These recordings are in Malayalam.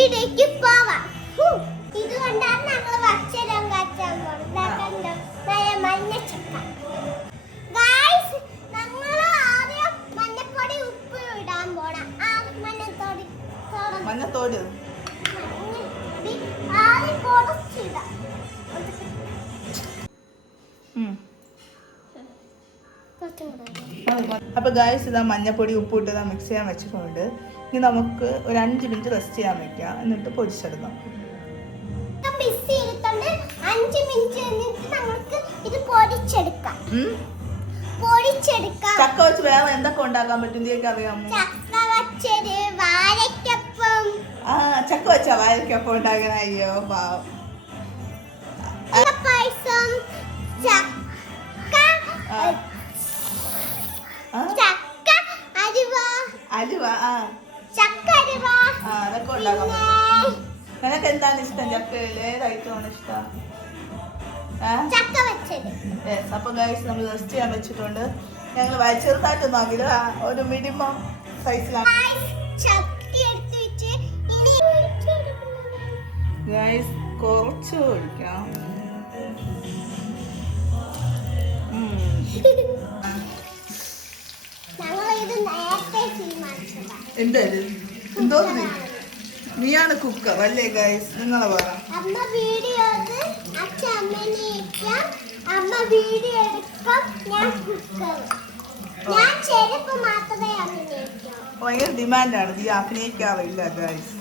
വീട്ടിലേക്ക് പോവാം. ഇതുകൊണ്ടാണ് ഞങ്ങൾ ഭക്ഷണം കാച്ചാൻ പോകുന്നത്. മഞ്ഞ ചക്ക. ഗായ്സ്, ഞങ്ങൾ ആദ്യം മഞ്ഞപ്പൊടി ഉപ്പ് ഇടാൻ പോണം. മഞ്ഞത്തോട് ആദ്യം കുറച്ചിടാം. അപ്പൊ ഗായ്സ് ഇതാ മഞ്ഞപ്പൊടി ഉപ്പ് ഇട്ട് മിക്സ് ചെയ്യാൻ വെച്ചിട്ടുണ്ട്. ഇനി നമുക്ക് ഒരു 5 മിനിറ്റ് റെസ്റ്റ് ചെയ്യാൻ വെക്കാം, എന്നിട്ട് പൊടിച്ചെടുക്കാം. 5 മിനിറ്റ് നമുക്ക് ഇത് പൊടിച്ചെടുക്കാം. ചക്ക വെച്ച് വേറെ എന്തൊക്കെ ഉണ്ടാക്കാൻ പറ്റും നീക്ക് അറിയാമോ? ചക്ക വെച്ചത് വാഴക്കപ്പം. ചക്ക വെച്ചാ വാഴക്കപ്പം ഉണ്ടാക്കാൻ. അയ്യോ പാവം. പായസം, ചക്ക അലുവ, ചക്ക അലുവ, അതൊക്കെ ഉണ്ടാക്കാൻ പറ്റും. നിനക്ക് എന്താണ് ഇഷ്ടം? ചക്കയില് ഏത് ഐറ്റമാണ് ഇഷ്ടം? ചക്ക വെച്ചത്. അപ്പൊ ഗൈസ് നമ്മൾ റെസ്റ്റ് ചെയ്യാൻ വെച്ചിട്ടുണ്ട്. ഞങ്ങൾ ചെറുതായിട്ടൊന്നും ആകില്ല, ഒരു മിനിമം സൈസിലാണ്. ഗൈസ് കുറച്ച് ഒഴിക്കാം. എന്തായാലും എന്തോ നീയാണ് കുക്കർ അല്ലേ ഗൈസ്? നിങ്ങളെ പറ. ഭയങ്കര ഡിമാൻഡാണ്. ദിയ അഭിനയിക്കാറില്ല ഗൈസ്,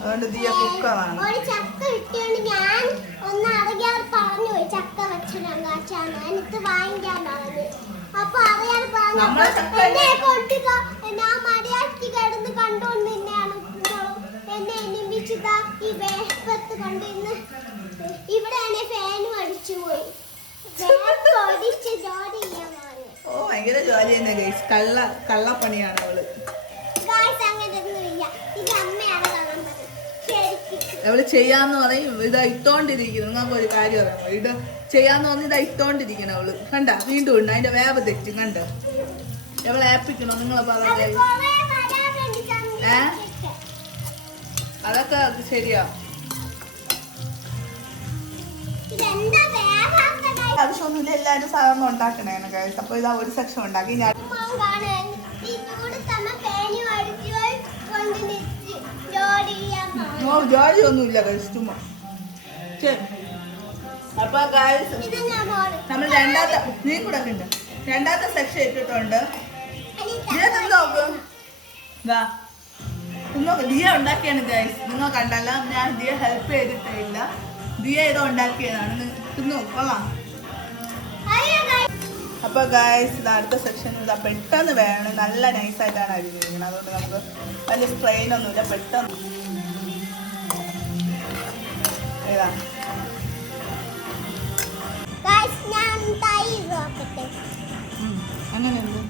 അതുകൊണ്ട് ദിയ കുക്കറാണ്. ഒരു ചക്ക കിട്ടിയോണ്ട് ഞാൻ ഒന്ന് അറിയാതെ പറഞ്ഞു പോയി ചക്ക വെച്ചിടാൻ കാച്ചാണ്. എനിക്ക് വാങ്ങിക്കാൻ പറഞ്ഞു. അപ്പൊ അറിയാതെ ഞാൻ മര്യാദക്ക് കിടന്ന് കണ്ടോണ്ടിന്നെയാണ് എന്നെ എനിപ്പിച്ചതാ. ഈ വേപ്പത്ത് കൊണ്ടിന്ന് ഇവിടെ എന്നെ ഫാനും അടിച്ചു പോയി. ഓ ഭയങ്കര ജോലി തന്നെ ഗൈസ്. കള്ളപ്പണിയാണ് അവള്. അവള് ചെയ്യാന്ന് പറയും ഇതാ ഇട്ടോണ്ടിരിക്കുന്നു. നിങ്ങൾക്ക് ഒരു കാര്യം അറിയാമോ? ഇത് ചെയ്യാന്ന് പറഞ്ഞ് ഇതാ ഇട്ടോണ്ടിരിക്കണം അവള്. കണ്ട വീണ്ടും ഉണ്ട്, അതിന്റെ വേവ് തെറ്റും. കണ്ട എവളെ ഏപ്പിക്കണോ നിങ്ങളെ പറഞ്ഞ? അതൊക്കെ ശരിയാ. ആവശ്യമൊന്നുമില്ല, എല്ലാരും സാധാരണ ഉണ്ടാക്കണേ ഗൈസ്. അപ്പൊ ഇതാ ഒരു സെക്ഷൻ ഉണ്ടാക്കി. ഞാൻ ജോലി ഒന്നുമില്ല ഗൈസ്, ചുമ്മാ. അപ്പൊ ഗൈസ് നമ്മൾ രണ്ടാമത്തെ സെക്ഷൻ ഇട്ടിട്ടുണ്ട്. ദിയ ഉണ്ടാക്കിയാണ് ഗൈസ്. നിങ്ങൾ കണ്ടല്ല, ഞാൻ ദിയ ഹെൽപ്പ് ചെയ്തിട്ടില്ല. ദിയ ഇത് ഉണ്ടാക്കിയതാണ്. തിന്നു കൊള്ളാം. അപ്പൊ ഗൈസ് ഇത് അടുത്ത സെക്ഷൻ. ഇതാ പെട്ടെന്ന് വേണം, നല്ല നൈസായിട്ടാണ് അരിഞ്ഞിരിക്കുന്നത്. അതുകൊണ്ട് നമുക്ക് വലിയ സ്ട്രെയിൻ ഒന്നുമില്ല, പെട്ടെന്ന് ഏതാ. അങ്ങനെയുണ്ട്.